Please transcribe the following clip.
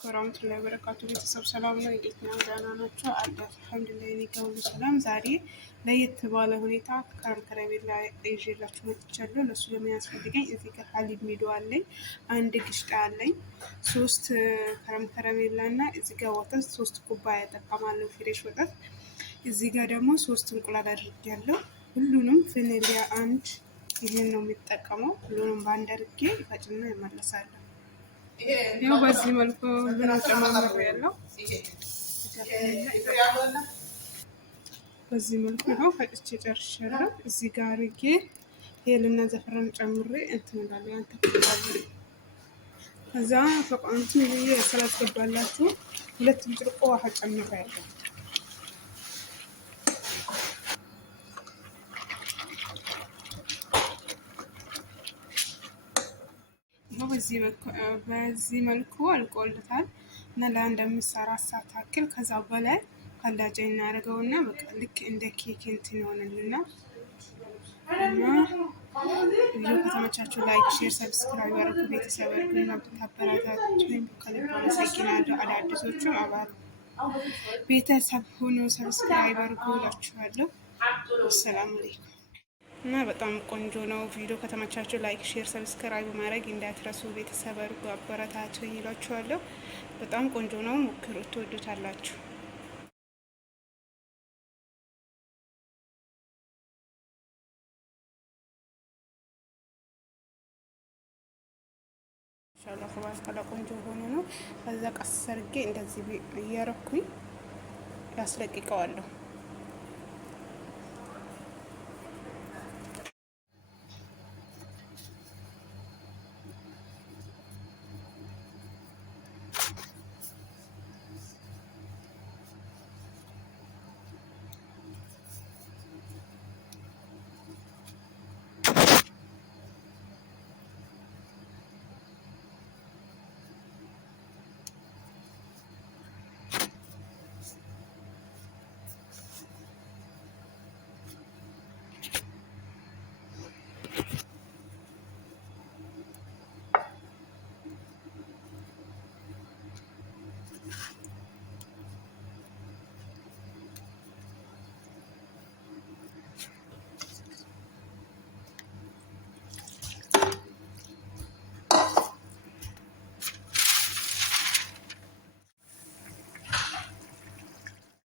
ወራህመቱላሂ ወበረካቱ ቤተሰብ ሰላም ነው። እንዴት ነው? ደህና ናቸው አለ አልሐምዱሊላህ። እኔ ጋር ሁሉ ሰላም። ዛሬ ለየት ባለ ሁኔታ ከረሜላ ይዤላችሁ መጥቻለሁ። ለሱ የሚያስፈልገኝ እዚህ ጋር ሀሊብ ሚዶ አለኝ፣ አንድ ግሽጣ አለኝ፣ 3 ከረሜላ እና እዚህ ጋር ወተት 3 ኩባያ እጠቀማለሁ፣ ፍሬሽ ወተት። እዚህ ጋር ደግሞ 3 እንቁላል አድርጌያለሁ። ሁሉንም ቫኒላ አንድ ይሄን ነው የሚጠቀመው። ሁሉንም በአንድ አድርጌ ፈጭና እመለሳለሁ። ያው በዚህ መልኩ ሁሉንም ጨማምሮ ያለው በዚህ መልኩ ነው ፈጭቼ ጨርሻለሁ። እዚህ ጋር አድርጌ ሄልና ዘፈራን ጨምሬ እንትን እላለሁ ያንተከታለሁ። ከዛ ፈቃንቱ ይሄ ስላስገባላችሁ 2 ብርጭቆ ውሃ ጨምሬያለሁ። በዚህ መልኩ አልቆልታል እና ለአንድ 4 ሰዓት ያክል ከዛ በላይ ካላጃ እናደርገውና በቃ ልክ እንደ ኬክ እንትን ይሆንልና እና ቪዲዮ ከተመቻችሁ ላይክ፣ ሼር፣ ሰብስክራይብ አድርጉ። ቤተሰብ አድርጉና ብታበረታቱኝ ከልብ አመሰግናለሁ። አዳዲሶቹ አባል ቤተሰብ ሆኖ ሰብስክራይብ አድርጉ እላችኋለሁ። ሰላም አለይኩም። እና በጣም ቆንጆ ነው። ቪዲዮ ከተመቻችሁ ላይክ፣ ሼር፣ ሰብስክራይብ ማድረግ እንዳትረሱ። ቤተሰብ አድርጉ አበረታቱኝ እላችኋለሁ። በጣም ቆንጆ ነው። ሞክሩት፣ ትወዱታላችሁ። ኢንሻአላህ ተባረከ ቆንጆ ሆኖ ነው። ከዛ ቀስ አድርጌ እንደዚህ እያረኩኝ ያስለቅቀዋለሁ።